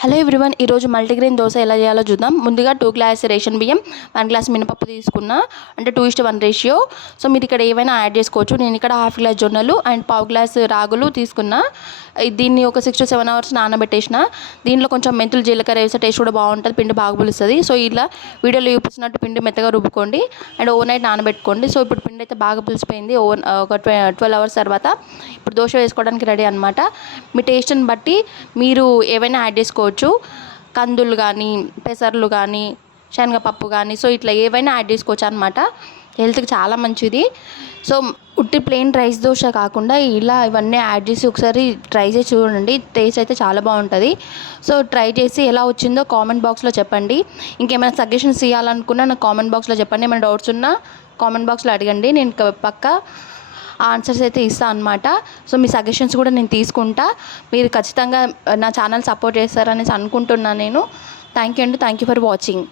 Hello everyone, ఈరోజు multigrain dosa ఎలా చేయాలో చూద్దాం. ముందుగా 2 గ్లాస్ రేషన్ బియ్యం, 1 గ్లాస్ మినపప్పు తీసుకున్నా, అంటే 2:1 రేషియో. సో మీరు ఇక్కడ ఏవైనా యాడ్ చేసుకోవచ్చు. నేను ఇక్కడ 1/2 గ్లాస్ జొన్నలు అండ్ 1/4 గ్లాస్ రాగులు తీసుకున్నా. దీన్ని ఒక 6 to 7 అవర్స్ నానబెట్టేసిన. దీనిలో కొంచెం మెంతులు, జీలకర్ర వేస్తే టేస్ట్ కూడా బాగుంటుంది, పిండి బాగా పులుస్తుంది. సో ఇలా వీడియోలో చూపిస్తున్నట్టు పిండి మెత్తగా రుబ్బుకోండి అండ్ ఓవర్ నైట్ నానబెట్టుకోండి. సో ఇప్పుడు పిండి అయితే బాగా పులిసిపోయింది. ఒక 12 అవర్స్ తర్వాత ఇప్పుడు దోశ వేసుకోవడానికి రెడీ అనమాట. మీ టేస్ట్ని బట్టి మీరు ఏవైనా యాడ్ చేసుకోవచ్చు. కందులు కానీ, పెసర్లు కానీ, శనగపప్పు కానీ, సో ఇట్లా ఏవైనా యాడ్ చేసుకోవచ్చు అనమాట. హెల్త్కి చాలా మంచిది. సో ఉట్టి ప్లెయిన్ రైస్ దోశ కాకుండా ఇలా ఇవన్నీ యాడ్ చేసి ఒకసారి ట్రై చేసి చూడండి. టేస్ట్ అయితే చాలా బాగుంటుంది. సో ట్రై చేసి ఎలా వచ్చిందో కామెంట్ బాక్స్లో చెప్పండి. ఇంకేమైనా సజెషన్స్ ఇవ్వాలనుకున్నా నాకు కామెంట్ బాక్స్లో చెప్పండి. ఏమైనా డౌట్స్ ఉన్నా కామెంట్ బాక్స్లో అడగండి, నేను పక్కా ఆన్సర్స్ అయితే ఇస్తాను అనమాట. సో మీ సజెషన్స్ కూడా నేను తీసుకుంటా. మీరు ఖచ్చితంగా నా ఛానల్ సపోర్ట్ చేస్తారనేసి అనుకుంటున్నాను నేను. Thank you for watching.